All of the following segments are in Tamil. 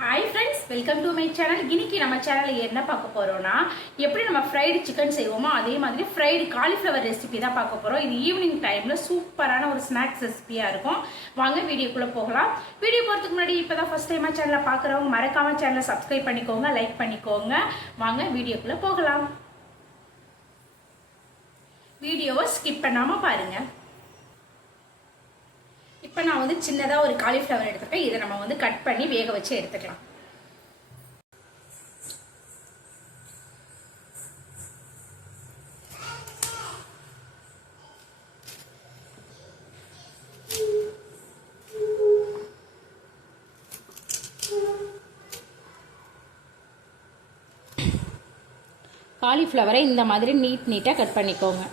Hi friends, welcome to my channel. இன்னைக்கு நம்ம சேனலில் என்ன பார்க்க போகிறோம்னா, எப்படி நம்ம ஃப்ரைடு சிக்கன் செய்வோமோ அதே மாதிரி ஃப்ரைடு காலிஃப்ளவர் ரெசிபி தான் பார்க்க போகிறோம். இது ஈவினிங் டைமில் சூப்பரான ஒரு ஸ்நாக்ஸ் ரெசிபியாக இருக்கும். வாங்க வீடியோக்குள்ளே போகலாம். வீடியோ போகிறதுக்கு முன்னாடி இப்போ தான் ஃபஸ்ட் டைமாக சேனலை பார்க்குறவங்க மறக்காமல் சேனலை சப்ஸ்கிரைப் பண்ணிக்கோங்க, லைக் பண்ணிக்கோங்க. வாங்க வீடியோக்குள்ளே போகலாம். வீடியோவை ஸ்கிப் பண்ணாமல் பாருங்கள். இப்போ நான் சின்னதாக ஒரு காலிஃப்ளவர் எடுத்துருக்கேன். இதை நம்ம கட் பண்ணி வேக வச்சு எடுத்துக்கலாம். காலிஃப்ளவரை இந்த மாதிரி நீட்டாக கட் பண்ணிக்கோங்க.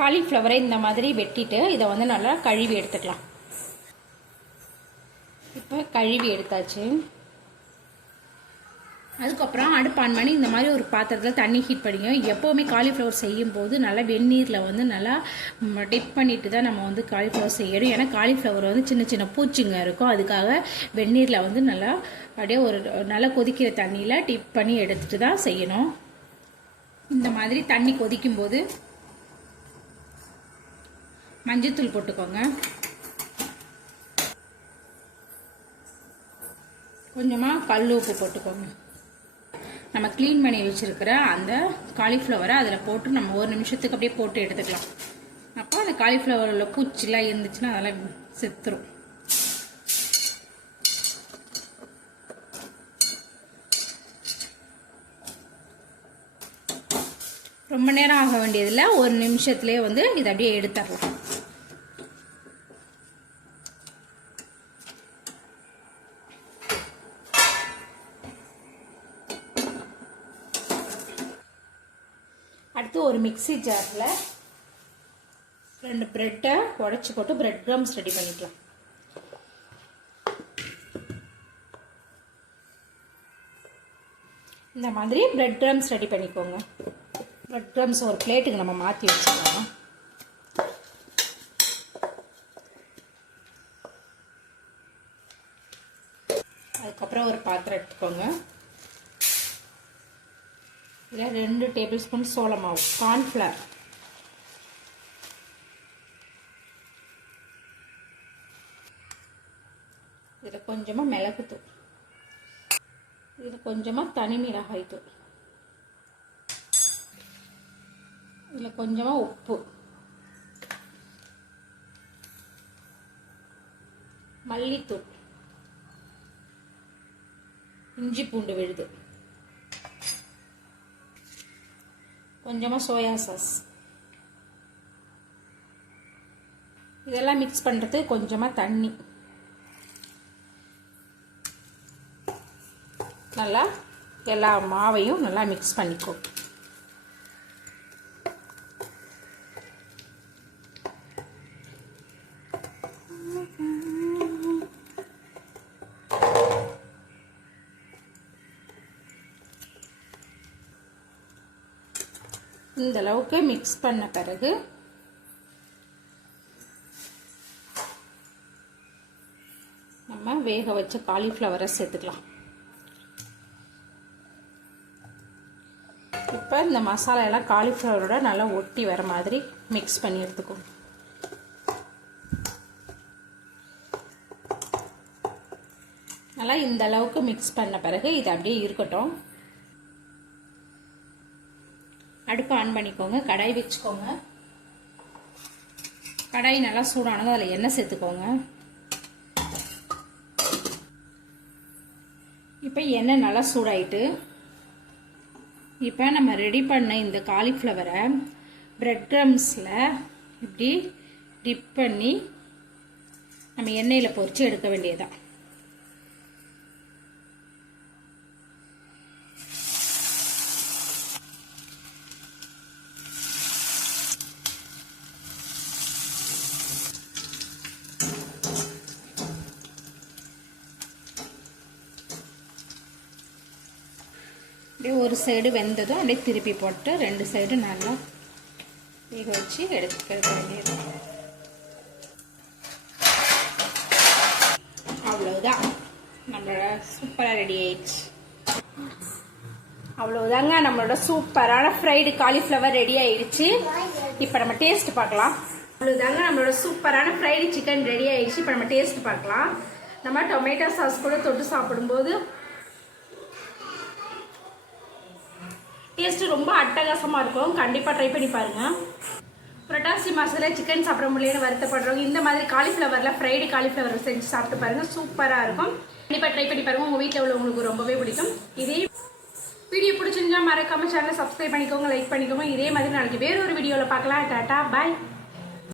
காலிஃப்ளவரை இந்த மாதிரி வெட்டிட்டு இதை நல்லா கழுவி எடுத்துக்கலாம். இப்போ கழுவி எடுத்தாச்சு. அதுக்கப்புறம் அடுப்பு ஆன் பண்ணி இந்த மாதிரி ஒரு பாத்திரத்தில் தண்ணி ஹீட் பண்ணிங்க. எப்போவுமே காலிஃப்ளவர் செய்யும் போது நல்லா வெந்நீரில் நல்லா டிப் பண்ணிட்டு தான் நம்ம காலிஃப்ளவர் செய்யணும். ஏன்னா காலிஃப்ளவர் சின்ன சின்ன பூச்சிங்க இருக்கும். அதுக்காக வெந்நீரில் நல்லா அப்படியே ஒரு நல்லா கொதிக்கிற தண்ணியில் டிப் பண்ணி எடுத்துட்டு தான் செய்யணும். இந்த மாதிரி தண்ணி கொதிக்கும் போது மஞ்சத்தூள் போட்டுக்கோங்க. கொஞ்சமாக கல் உப்பு போட்டுக்கோங்க. நம்ம க்ளீன் பண்ணி வச்சுருக்கிற அந்த காலிஃப்ளவரை அதில் போட்டு நம்ம ஒரு நிமிஷத்துக்கு அப்படியே போட்டு எடுத்துக்கலாம். அப்போ அந்த காலிஃப்ளவரில் பூச்சிலாம் இருந்துச்சுன்னா அதெல்லாம் செத்துரும். ரொம்ப நேரம் ஆக வேண்டியதில்லை, ஒரு நிமிஷத்துலேயே இதை அப்படியே எடுத்துடலாம். அடுத்து ஒரு மிக்ஸி ஜாரில் 2 பிரெட்டை உடைச்சி போட்டு பிரெட் க்ரம்ஸ் ரெடி பண்ணிக்கலாம். இந்த மாதிரி பிரெட் க்ரம்ஸ் ரெடி பண்ணிக்கோங்க. பிரெட் க்ரம்ஸ் ஒரு பிளேட்டுக்கு நம்ம மாற்றி வச்சுக்கலாம். அதுக்கப்புறம் ஒரு பாத்திரம் எடுத்துக்கோங்க. இதில் 2 டேபிள் ஸ்பூன் சோள மாவு, கார்ன்ஃப்ளவர், இதில் கொஞ்சமாக மிளகுத்தூள், இதில் கொஞ்சமாக தனி மிளகாய் தூள், இதில் கொஞ்சமாக உப்பு, மல்லித்தூள், இஞ்சி பூண்டு விழுது, கொஞ்சமாக சோயா சாஸ். இதெல்லாம் மிக்ஸ் பண்ணுறது கொஞ்சமாக தண்ணி. நல்லா எல்லா மாவையும் நல்லா மிக்ஸ் பண்ணிக்கோ. இந்த அளவுக்கு மிக்ஸ் பண்ண பிறகு நம்ம வேக வச்ச காலிஃப்ளவரை சேர்த்துக்கலாம். இப்போ இந்த மசாலா எல்லாம் காலிஃப்ளவரோட நல்லா ஒட்டி வர மாதிரி மிக்ஸ் பண்ணி எடுத்துக்கோங்க. நல்லா இந்த அளவுக்கு மிக்ஸ் பண்ண பிறகு இது அப்படியே இருக்கட்டும். அடுப்பு ஆன் பண்ணிக்கோங்க. கடாய் வச்சுக்கோங்க. கடாய் நல்லா சூடானதும் அதில் எண்ணெய் சேர்த்துக்கோங்க. இப்போ எண்ணெய் நல்லா சூடாயிட்டு இப்போ நம்ம ரெடி பண்ண இந்த காலிஃப்ளவரை பிரெட் க்ரம்ஸில் இப்படி டிப் பண்ணி நம்ம எண்ணெயில் பொரித்து எடுக்க வேண்டியதான். அப்படியே ஒரு சைடு வெந்ததும் அப்படியே திருப்பி போட்டு 2 சைடு நல்லா வேக வச்சு எடுத்துக்க வேண்டியது. சூப்பராக ரெடி ஆயிடுச்சு. அவ்வளவுதாங்க, நம்மளோட சூப்பரான ஃப்ரைடு காலிஃப்ளவர் ரெடி ஆயிடுச்சு. இப்போ நம்ம டேஸ்ட் பார்க்கலாம். அவ்வளவுதாங்க, நம்மளோட சூப்பரான ஃப்ரைடு சிக்கன் ரெடி ஆயிடுச்சு. இப்போ நம்ம டேஸ்ட் பார்க்கலாம். நம்ம டொமேட்டோ சாஸ் கூட தொட்டு சாப்பிடும்போது டேஸ்ட் ரொம்ப அட்டகாசமாக இருக்கும். கண்டிப்பாக ட்ரை பண்ணி பாருங்க. புரட்டாசி மாதத்தில் சிக்கன் சாப்பிட முடியலன்னு வருத்தப்படுறவங்க இந்த மாதிரி காலிஃப்ளவரில் ஃப்ரைடு காலிஃப்ளவர் செஞ்சு சாப்பிட்டு பாருங்கள், சூப்பராக இருக்கும். கண்டிப்பாக ட்ரை பண்ணி பாருங்கள், உங்கள் வீட்டில் உள்ளவங்களுக்கு ரொம்பவே பிடிக்கும். இதே வீடியோ பிடிச்சிருந்தா மறக்காமல் சேனலை சப்ஸ்கிரைப் பண்ணிக்கோங்க, லைக் பண்ணிக்கோங்க. இதே மாதிரி நாளைக்கு வேறு ஒரு வீடியோவில் பார்க்கலாம். டாட்டா பாய்.